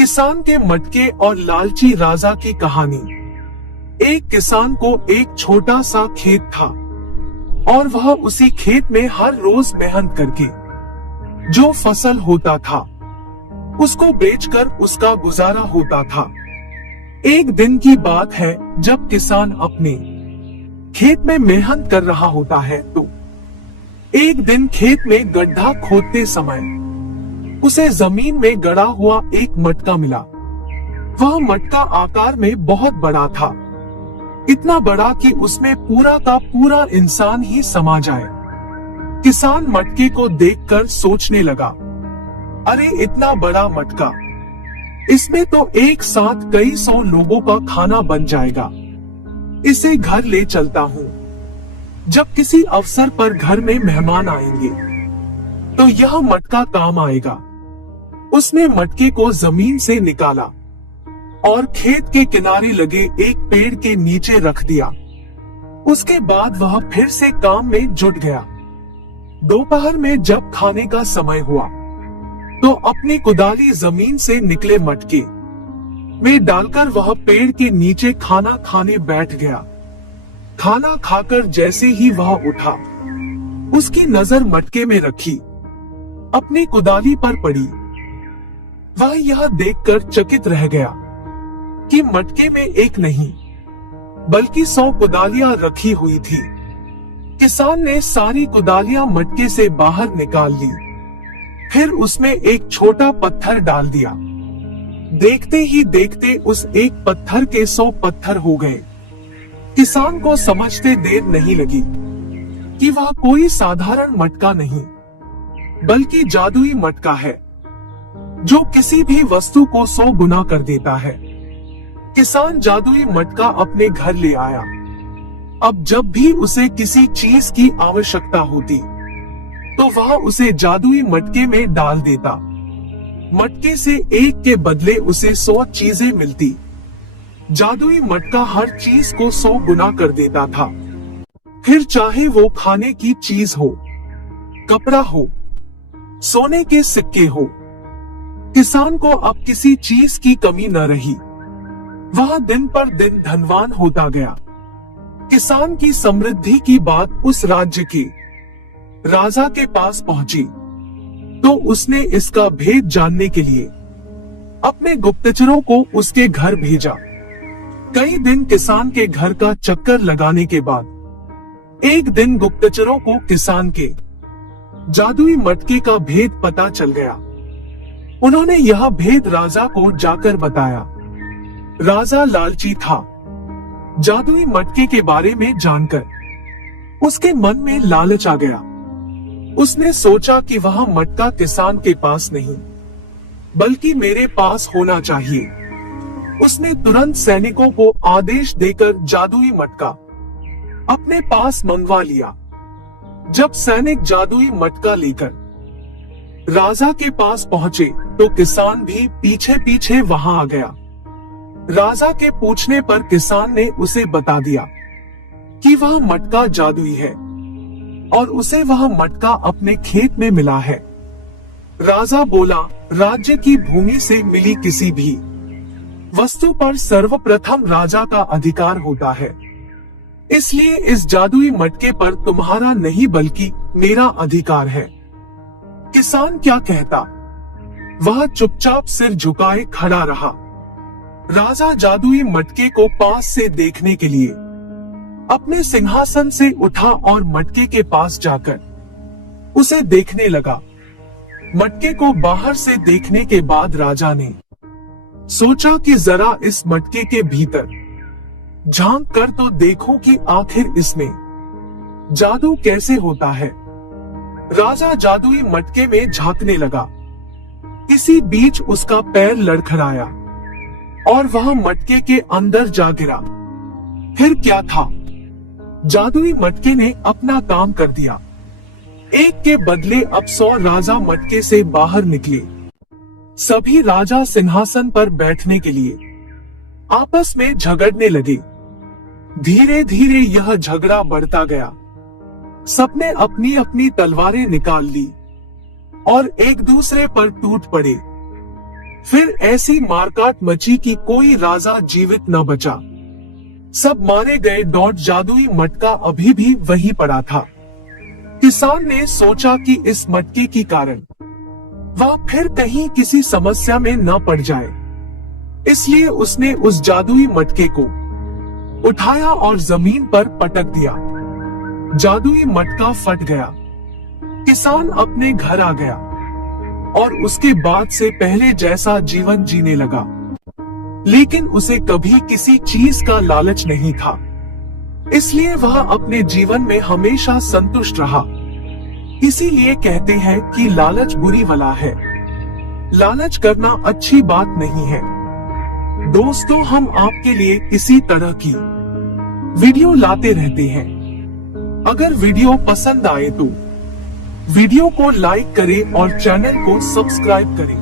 किसान के मटके और लालची राजा की कहानी। एक किसान को एक छोटा सा खेत था और वह उसी खेत में हर रोज मेहनत करके जो फसल होता था उसको बेचकर उसका गुजारा होता था। एक दिन की बात है जब किसान अपने खेत में मेहनत कर रहा होता है तो एक दिन खेत में गड्ढा खोदते समय उसे जमीन में गड़ा हुआ एक मटका मिला। वह मटका आकार में बहुत बड़ा था, इतना बड़ा कि उसमें पूरा का पूरा इंसान ही समा जाए। किसान मटके को देखकर सोचने लगा, अरे इतना बड़ा मटका, इसमें तो एक साथ कई 100 लोगों का खाना बन जाएगा। इसे घर ले चलता हूँ। जब किसी अवसर पर घर में मेहमान आएंगे तो यह मटका काम आएगा। उसने मटके को जमीन से निकाला और खेत के किनारे लगे एक पेड़ के नीचे रख दिया। उसके बाद वह फिर से काम में जुट गया। दोपहर में जब खाने का समय हुआ तो अपनी कुदाली जमीन से निकले मटके में डालकर वह पेड़ के नीचे खाना खाने बैठ गया। खाना खाकर जैसे ही वह उठा, उसकी नजर मटके में रखी अपनी कुदाली पर पड़ी। वह यह देखकर चकित रह गया कि मटके में एक नहीं बल्कि 100 कुदालियां रखी हुई थी। किसान ने सारी कुदालियां मटके से बाहर निकाल ली, फिर उसमें एक छोटा पत्थर डाल दिया। देखते ही देखते उस एक पत्थर के 100 पत्थर हो गए। किसान को समझते देर नहीं लगी कि वह कोई साधारण मटका नहीं बल्कि जादुई मटका है जो किसी भी वस्तु को 100 गुना कर देता है। किसान जादुई मटका अपने घर ले आया। अब जब भी उसे किसी चीज की आवश्यकता होती तो वह उसे जादुई मटके में डाल देता। मटके से एक के बदले उसे 100 चीजें मिलती। जादुई मटका हर चीज को 100 गुना कर देता था, फिर चाहे वो खाने की चीज हो, कपड़ा हो, सोने के सिक्के हो। किसान को अब किसी चीज की कमी न रही। वह दिन पर दिन धनवान होता गया। किसान की समृद्धि की बात उस राज्य के राजा के पास पहुंची तो उसने इसका भेद जानने के लिए अपने गुप्तचरों को उसके घर भेजा। कई दिन किसान के घर का चक्कर लगाने के बाद एक दिन गुप्तचरों को किसान के जादुई मटके का भेद पता चल गया। उन्होंने यह भेद राजा को जाकर बताया। राजा लालची था। जादुई मटके के बारे में जानकर उसके मन में लालच आ गया। उसने सोचा कि वह मटका किसान के पास नहीं बल्कि मेरे पास होना चाहिए। उसने तुरंत सैनिकों को आदेश देकर जादुई मटका अपने पास मंगवा लिया। जब सैनिक जादुई मटका लेकर राजा के पास पहुंचे तो किसान भी पीछे पीछे वहां आ गया। राजा के पूछने पर किसान ने उसे बता दिया कि वह मटका जादुई है और उसे वह मटका अपने खेत में मिला है। राजा बोला, राज्य की भूमि से मिली किसी भी वस्तु पर सर्वप्रथम राजा का अधिकार होता है, इसलिए इस जादुई मटके पर तुम्हारा नहीं बल्कि मेरा अधिकार है। किसान क्या कहता, वह चुपचाप सिर झुकाए खड़ा रहा। राजा जादुई मटके को पास से देखने के लिए अपने सिंहासन से उठा और मटके के पास जाकर उसे देखने लगा। मटके को बाहर से देखने के बाद राजा ने सोचा कि जरा इस मटके के भीतर झांक कर तो देखूं कि आखिर इसमें जादू कैसे होता है। राजा जादुई मटके में झांकने लगा। इसी बीच उसका पैर लड़खड़ाया और वह मटके के अंदर जा गिरा। फिर क्या था, जादुई मटके ने अपना काम कर दिया। एक के बदले अब 100 राजा मटके से बाहर निकले। सभी राजा सिंहासन पर बैठने के लिए आपस में झगड़ने लगे। धीरे धीरे यह झगड़ा बढ़ता गया। सबने अपनी अपनी तलवारें निकाल ली और एक दूसरे पर टूट पड़े। फिर ऐसी मारकाट मची कि कोई राजा जीवित न बचा। सब मारे गए। जादुई मटका अभी भी वहीं पड़ा था। किसान ने सोचा कि इस मटके के कारण वह फिर कहीं किसी समस्या में न पड़ जाए, इसलिए उसने उस जादुई मटके को उठाया और जमीन पर पटक दिया। जादुई मटका फट गया। किसान अपने घर आ गया और उसके बाद से पहले जैसा जीवन जीने लगा। लेकिन उसे कभी किसी चीज का लालच नहीं था, इसलिए वह अपने जीवन में हमेशा संतुष्ट रहा। इसीलिए कहते हैं कि लालच बुरी बला है। लालच करना अच्छी बात नहीं है। दोस्तों, हम आपके लिए इसी तरह की वीडियो लाते रहते हैं। अगर वीडियो पसंद आए तो वीडियो को लाइक करें और चैनल को सब्सक्राइब करें।